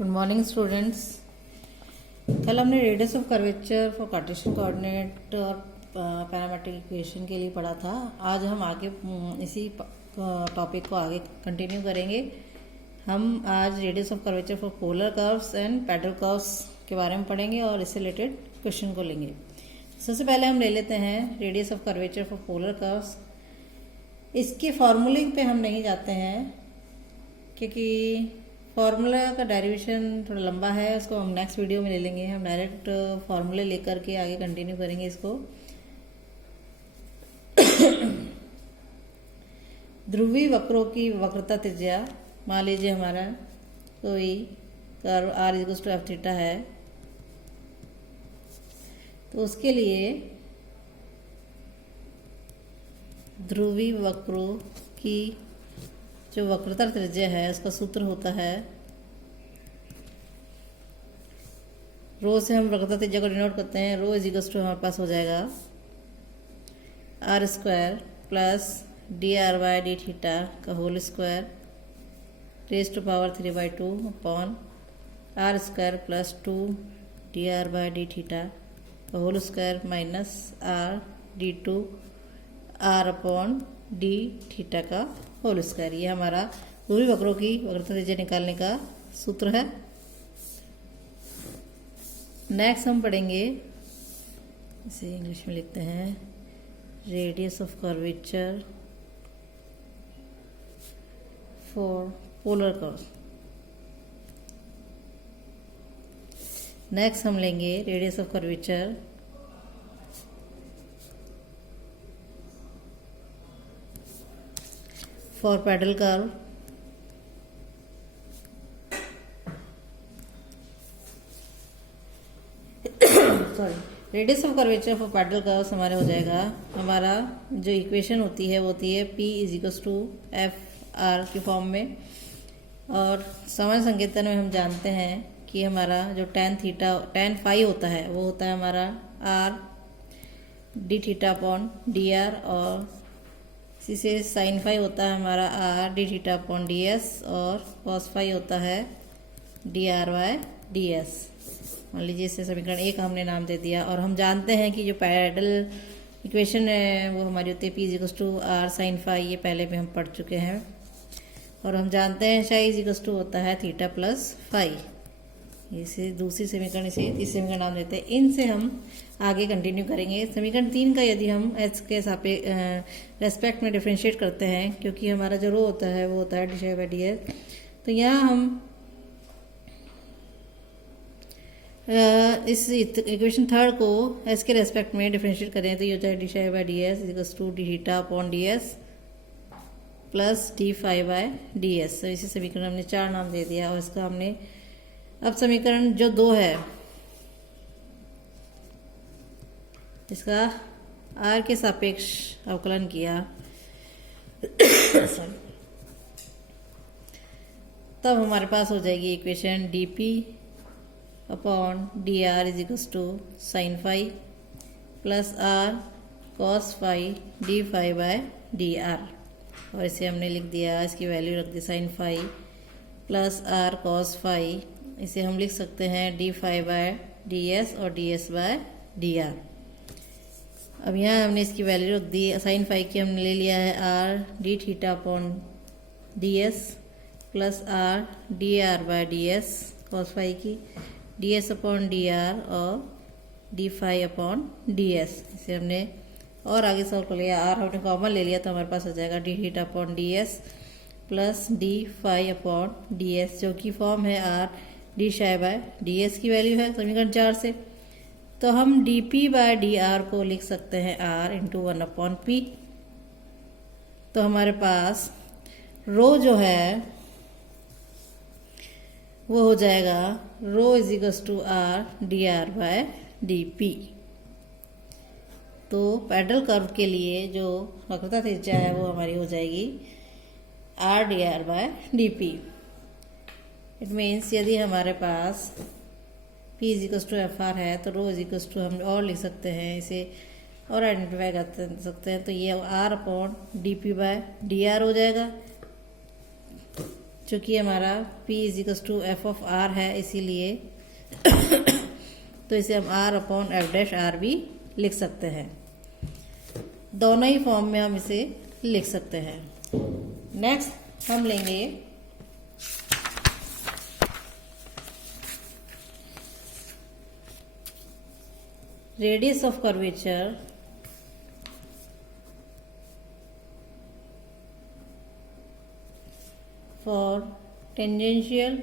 Good morning students. कल हमने radius of curvature for Cartesian coordinate और पैरामेट्रिक इक्वेशन के लिए पढ़ा था। आज हम आगे इसी टॉपिक को आगे कंटिन्यू करेंगे। हम आज radius of curvature for polar curves and pedal curves के बारे में पढ़ेंगे और इससे रिलेटेड क्वेश्चन को लेंगे। सबसे पहले हम ले लेते हैं radius of curvature for polar curves. इसके फॉर्मूले पे हम नहीं जाते हैं क्योंकि फार्मूला का डेरिवेशन थोड़ा लंबा है, उसको हम नेक्स्ट वीडियो में ले लेंगे। हम डायरेक्ट फार्मूले लेकर के आगे कंटिन्यू करेंगे इसको। ध्रुवीय वक्रों की वक्रता त्रिज्या, मान लीजिए हमारा कोई curve r equals to F theta है, तो उसके लिए ध्रुवीय वक्रों की जो वक्रता त्रिज्या है उसका सूत्र होता है, रो से हम वक्रता त्रिज्या को डिनोट करते हैं। रो इज इक्वल्स टू हमारे पास हो जाएगा R square plus D R by D theta का whole square raise to power 3/2 upon R square plus 2 D R by D theta का whole square minus R D 2 R upon D theta का whole square. ये हमारा ध्रुवीय वक्रों की वक्रता त्रिज्या निकालने का सूत्र है। नेक्स्ट हम पढ़ेंगे, इसे इंग्लिश में लिखते हैं radius of curvature for polar curves. Next हम लेंगे radius of curvature for pedal curve. Sorry, radius of curvature for pedal curve हमारे हो जाएगा, हमारा जो इक्वेशन होती है वो होती है P is equals to F R की फॉर्म में। और सामान्य संकेतन में हम जानते हैं कि हमारा जो tan फाई होता है वो होता है हमारा R D theta upon D R, और इसी से साइन फाई होता है हमारा R D theta upon D S, और कॉस फाई होता है D R by D S. मान लीजिए इसे समीकरण 1 हमने नाम दे दिया। और हम जानते हैं कि जो पैडल इक्वेशन है वो हमारी होती है P is equals to R sine phi, ये पहले भी हम पढ़ चुके हैं। और हम जानते हैं साई इज इक्वल्स टू होता है थीटा प्लस फाई। इसे दूसरी समीकरण, इसे तीसरी समीकरण नाम देते हैं। इनसे हम आगे कंटिन्यू करेंगे। समीकरण 3 का यदि हम एच के रेस्पेक्ट में डिफ्रेंशिएट करते हैं, क्योंकि हमारा जो रो होता है वो होता है डी बाई डी एस, तो यहाँ हम इस इक्वेशन 3 को एस के रेस्पेक्ट में डिफ्रेंशिएट करें तो ये हो जाए D by D S equals to D theta upon D S plus D phi by D S. तो इसी समीकरण हमने 4 नाम दे दिया। और इसका हमने अब समीकरण जो 2 है इसका आर के सापेक्ष अवकलन किया तब हमारे पास हो जाएगी equation D P upon D R is equals to sine phi plus R cos phi D phi by D R. और इसे हमने लिख दिया, इसकी वैल्यू रख दी sine phi plus R cos phi. इसे हम लिख सकते हैं D phi by D S और D S by D R. अब यहाँ हमने इसकी वैल्यू रख दी, साइन फाई की हमने ले लिया है R D theta upon D S plus R D R by D S, cos phi की D S upon D R और D phi upon D S. इसे हमने और आगे सॉल्व कर लिया, आर हमने कॉमन ले लिया तो हमारे पास हो जाएगा D theta upon D S plus D phi upon D S, जो कि फॉर्म है R D psi by D S की वैल्यू है समीकरण 4 से। तो हम D P by D R को लिख सकते हैं आर इंटू 1 अपॉन पी। तो हमारे पास रो जो है वो हो जाएगा rho is equals to R D R by D P. तो पैडल कर्व के लिए जो वक्रता त्रिज्या है वो हमारी हो जाएगी R D R by D P. It means यदि हमारे पास P is equals to F R है तो रो इज इक्वल्स टू हम और लिख सकते हैं, इसे और आइडेंटिफाई कर सकते हैं। तो ये R upon D P by D R हो जाएगा। चूँकि हमारा P is equals to F of R है, इसीलिए तो इसे हम R upon F dash R भी लिख सकते हैं। दोनों ही फॉर्म में हम इसे लिख सकते हैं। नेक्स्ट हम लेंगे radius of curvature for tangential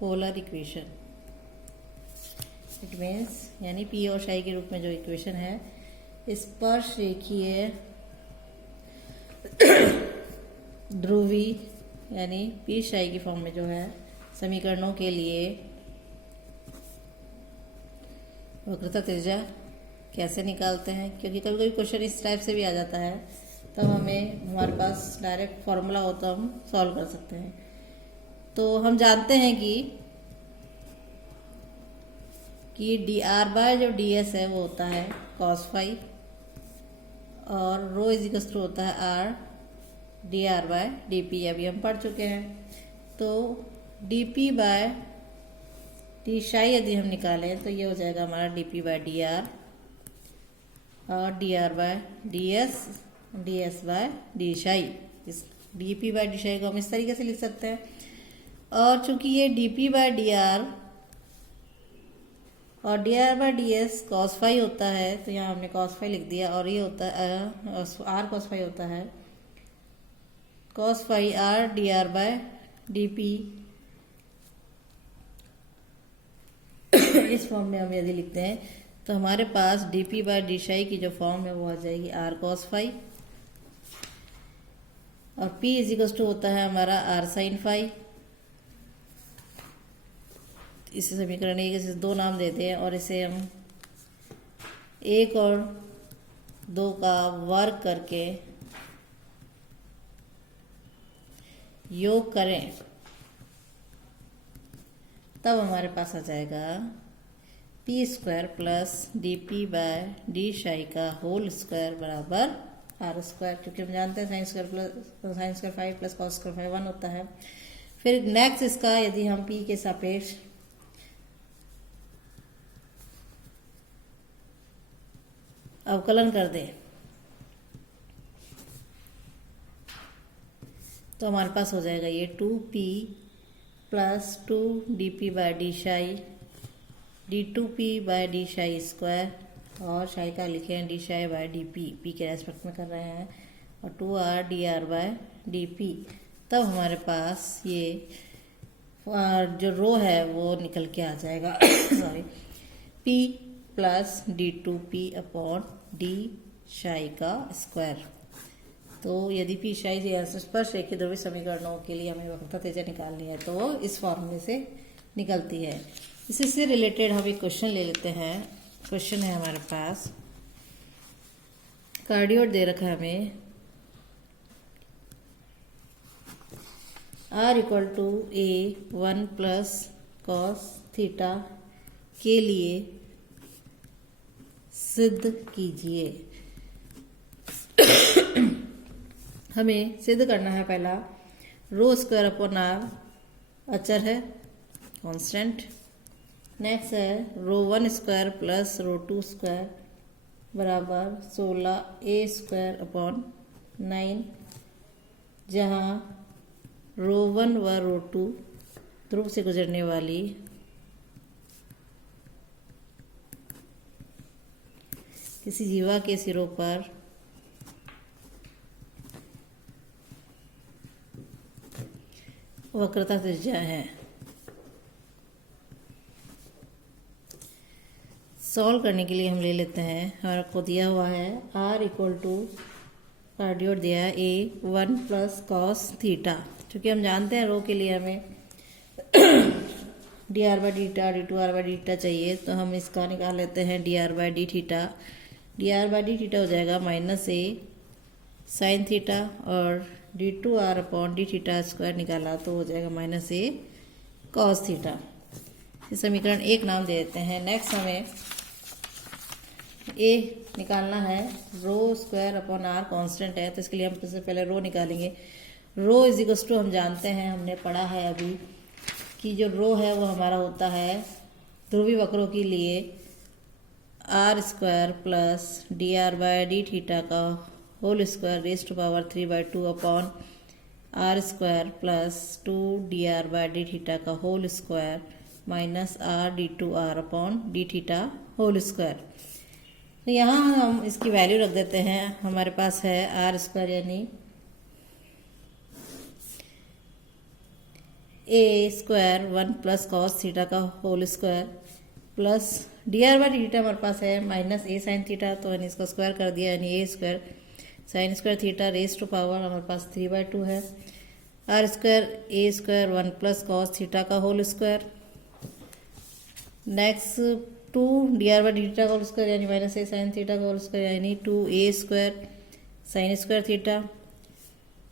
polar equation. It means यानी पी और शाई के रूप में जो इक्वेशन है, स्पर्श रेखीय ध्रुवी यानी पी शाई की फॉर्म में जो है समीकरणों के लिए वक्रता त्रिज्या कैसे निकालते हैं, क्योंकि कभी कभी क्वेश्चन इस टाइप से भी आ जाता है, तब हमारे पास डायरेक्ट फॉर्मूला हो तो हम सॉल्व कर सकते हैं। तो हम जानते हैं कि डी आर बाय जो डी एस है वो होता है कॉस फाई, और रो इजिकल्स टू होता है R D R by D P, अभी हम पढ़ चुके हैं। तो डी पी बाय डी शाई यदि हम निकालें तो ये हो जाएगा हमारा D P by D R, और D R by D S by D psi. इस डी पी बाय डी शाई को हम इस तरीके से लिख सकते हैं। और चूंकि ये D P by D R और D R by D S cos phi होता है, तो यहाँ हमने कॉस फाई लिख दिया, और ये होता है आर कॉस फाई होता है cos phi R D R by D P. इस फॉर्म में हम यदि लिखते हैं तो हमारे पास D P by D psi की जो फॉर्म है वो आ जाएगी आर कॉस फाई, और P इजिकल्स टू होता है हमारा आर साइन फाई। इसे समीकरण एक से दो नाम देते हैं, और इसे हम एक और दो का वर्ग करके योग करें, तब हमारे पास आ जाएगा P square plus D P by D psi का होल स्क्वायर बराबर आर स्क्वायर, क्योंकि हम जानते हैं sine square phi plus cos square phi 1 होता है। फिर नेक्स्ट इसका यदि हम पी के सापेक्ष अवकलन कर दें तो हमारे पास हो जाएगा ये 2p plus 2dp bye D शाई d2p बाय डी शाई स्क्वायर, और शाई का लिखे हैं D psi by D P के रेस्पेक्ट में कर रहे हैं, और 2r D R by D P. तब हमारे पास ये जो रो है वो निकल के आ जाएगा sorry p plus d2p upon D psi का स्क्वायर। तो यदि पी शाई से स्पर्श रेखीय ध्रुवीय समीकरणों के लिए हमें वक्रता त्रिज्या निकालनी है तो वो इस फॉर्मूले से निकलती है। इसी से रिलेटेड हम एक क्वेश्चन ले लेते हैं। क्वेश्चन है हमारे पास, कार्डियोड दे रखा है हमें r equal to A 1 plus cos theta के लिए सिद्ध कीजिए। हमें सिद्ध करना है पहला रो स्क्वायर अपॉन आर अचर है कांस्टेंट। नेक्स्ट है रो 1 स्क्वायर प्लस रो 2 स्क्वायर बराबर 16 ए स्क्वायर अपॉन 9, जहाँ रो 1 व रो 2 ध्रुव से गुजरने वाली किसी जीवा के सिरों पर वक्रता त्रिज्या है। सॉल्व करने के लिए हम ले लेते हैं, हमारे को दिया हुआ है r इक्वल टू कार्डियोड दिया है ए 1 प्लस कॉस थीटा। चूँकि हम जानते हैं रो के लिए हमें D R by D theta D two R by D theta चाहिए, तो हम इसका निकाल लेते हैं D R by D theta. D R by D theta हो जाएगा माइनस ए साइन थीटा, और D two R upon D theta square निकाला तो हो जाएगा माइनस ए कॉस थीटा। इस समीकरण एक नाम दे देते हैं। नेक्स्ट हमें ए निकालना है, रो स्क्वायर अपॉन आर कांस्टेंट है, तो इसके लिए हम सबसे पहले रो निकालेंगे। रो इज इक्वल्स टू, हम जानते हैं, हमने पढ़ा है अभी कि जो रो है वो हमारा होता है ध्रुवी वक्रों के लिए R square plus D R by D theta का whole square raise to power 3/2 upon R square plus 2 D R by D theta का whole square minus R D two R upon D theta whole square. तो यहाँ हम इसकी value रख देते हैं। हमारे पास है आर स्क्वायर यानी A square 1 plus cos theta का whole square plus D R by D theta हमारे पास है माइनस ए साइन थीटा, तो यानी इसका स्क्वायर कर दिया, यानी A square sine square theta raise to power हमारे पास 3/2 है। R square A square 1 plus cos theta का whole square, next 2 D R by D theta का होल स्क्वायर यानी माइनस ए साइन थीटा का होल स्क्वायर यानी 2 A square sine square theta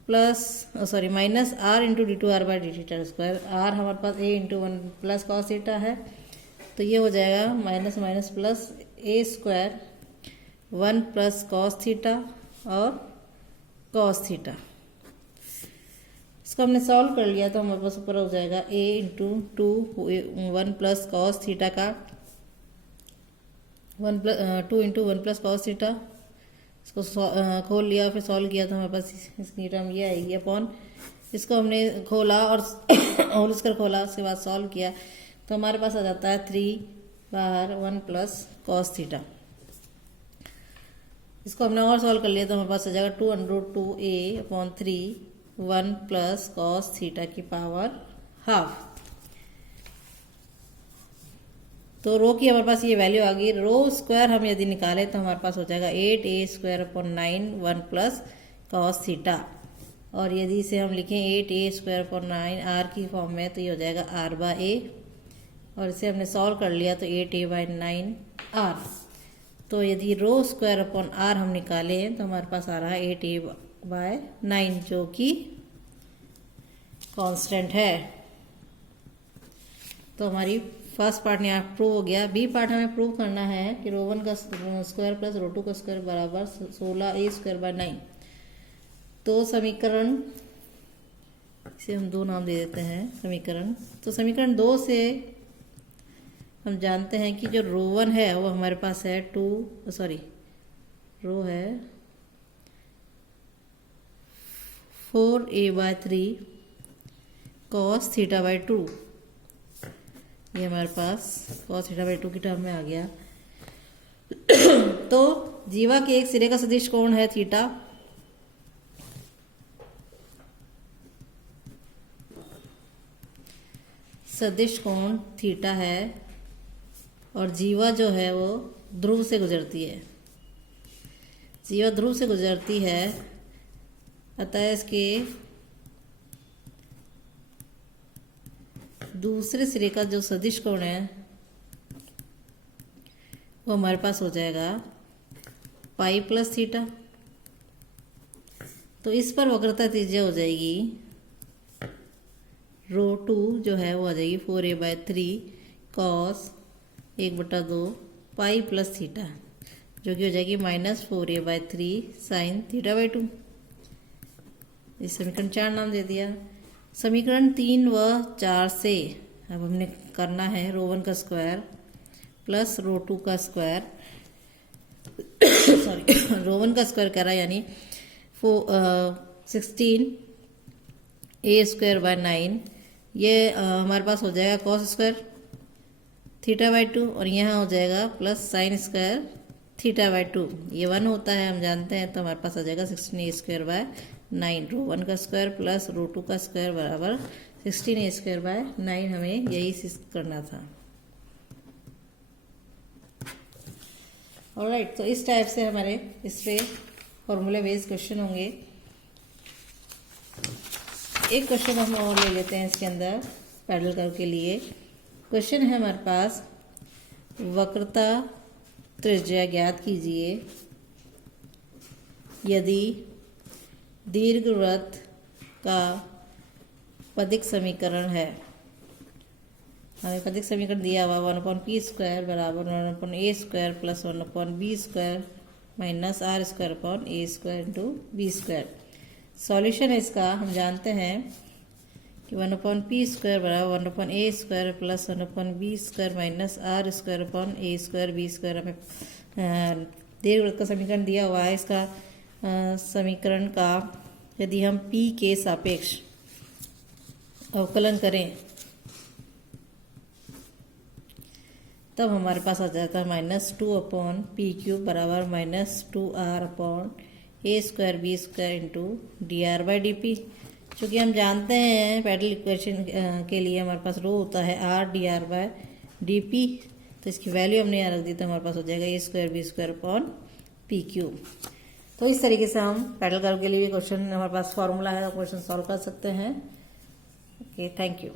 plus sorry minus R into D two R by D theta square. R हमारे पास A into 1 plus cos theta है, तो ये हो जाएगा माइनस माइनस प्लस ए square 1 plus cos theta और cos theta. इसको हमने सॉल्व कर लिया तो हमारे पास ऊपर हो जाएगा ए इंटू 1 प्लस कॉस थीटा का 2 इंटू 1 प्लस कॉस थीटा। इसको खोल लिया फिर सॉल्व किया तो हमारे पास इसकी टर्म ये आएगी अपॉन, इसको हमने खोला और होल स्क्वायर खोला, उसके बाद सॉल्व किया तो हमारे पास आ जाता है 3 बाहर 1 प्लस कॉस थीटा। इसको हमने और सॉल्व कर लिया तो हमारे पास आ जाएगा 2√2a upon 3 1 plus cos theta की पावर हाफ। तो रो की हमारे पास ये वैल्यू आ गई। रो स्क्वायर हम यदि निकालें तो हमारे पास हो जाएगा 8a square upon 9 1 plus cos theta, और यदि इसे हम लिखें 8a स्क्वायर अपॉन 9 आर की फॉर्म में तो ये हो जाएगा r बाय ए, और इसे हमने सॉल्व कर लिया तो 8a बाई 9 आर। तो यदि रो स्क्वायर अपॉन आर हम निकालें तो हमारे पास आ रहा है 8a बाय 9 जो कि कांस्टेंट है। तो हमारी फर्स्ट पार्ट यहाँ प्रूव हो गया। बी पार्ट हमें प्रूव करना है कि रो 1 का स्क्वायर प्लस रो 2 का स्क्वायर बराबर 16a स्क्वायर बाय 9। तो समीकरण, इसे हम 2 नाम दे देते हैं समीकरण। तो समीकरण 2 से हम जानते हैं कि जो रो 1 है वो हमारे पास है रो है 4a by 3 cos theta by 2, ये हमारे पास कॉस थीटा बाई 2 की टर्म में आ गया। तो जीवा के एक सिरे का सदिश कोण है थीटा, सदिश कोण थीटा है, और जीवा जो है वो ध्रुव से गुजरती है। जीवा ध्रुव से गुजरती है, अतः इसके दूसरे सिरे का जो सदिश कोण है वो हमारे पास हो जाएगा पाई प्लस थीटा। तो इस पर वक्रता त्रिज्या हो जाएगी रो 2 जो है वो आ जाएगी 4a by 3 cos 1/2 pi plus theta, जो कि हो जाएगी minus 4a by 3 sine theta by 2। इस समीकरण 4 नाम दे दिया। समीकरण 3 व 4 से अब हमने करना है रो 1 का स्क्वायर प्लस रो 2 का स्क्वायर सॉरी रो 1 का स्क्वायर कर रहा है यानी 16a स्क्वायर बाय 9, ये हमारे पास हो जाएगा कॉस स्क्वायर थीटा बाई 2, और यहाँ हो जाएगा plus sign square theta by 2। ये 1 होता है हम जानते हैं, तो हमारे पास आ जाएगा 16a स्क्वायर बाय 9 रो 1 का स्क्वायर प्लस रो 2 का स्क्वायर बराबर 16a स्क्वायर बाय 9। हमें यही करना था। ऑलराइट, तो इस टाइप से हमारे इस पे फॉर्मूला बेस्ड क्वेश्चन होंगे। एक क्वेश्चन हम और ले लेते हैं इसके अंदर पैरेलल कर्व के लिए। क्वेश्चन है हमारे पास, वक्रता त्रिज्या ज्ञात कीजिए यदि दीर्घवृत्त का पदिक समीकरण है। हमें पदिक समीकरण दिया हुआ 1/p² बराबर 1/a² plus 1/b² minus r² upon a² into b²। Solution है इसका, हम जानते हैं कि 1/p² बराबर 1/a² plus 1/b² minus r² upon a² b²। हमें दीर्घवृत्त का समीकरण दिया हुआ है। इसका समीकरण का यदि हम p के सापेक्ष अवकलन करें तब हमारे पास आ जाता है -2/p³ बराबर -2r upon a² b² into dr/dp। चूँकि हम जानते हैं पैरेलल इक्वेशन के लिए हमारे पास रो होता है r dr/dp, तो इसकी वैल्यू हमने यहाँ रख दी तो हमारे पास हो जाएगा a² b² अपॉन p³। तो इस तरीके से हम पैरेलल कर्व के लिए क्वेश्चन, हमारे पास फॉर्मूला है, क्वेश्चन सॉल्व कर सकते हैं। Okay, thank you.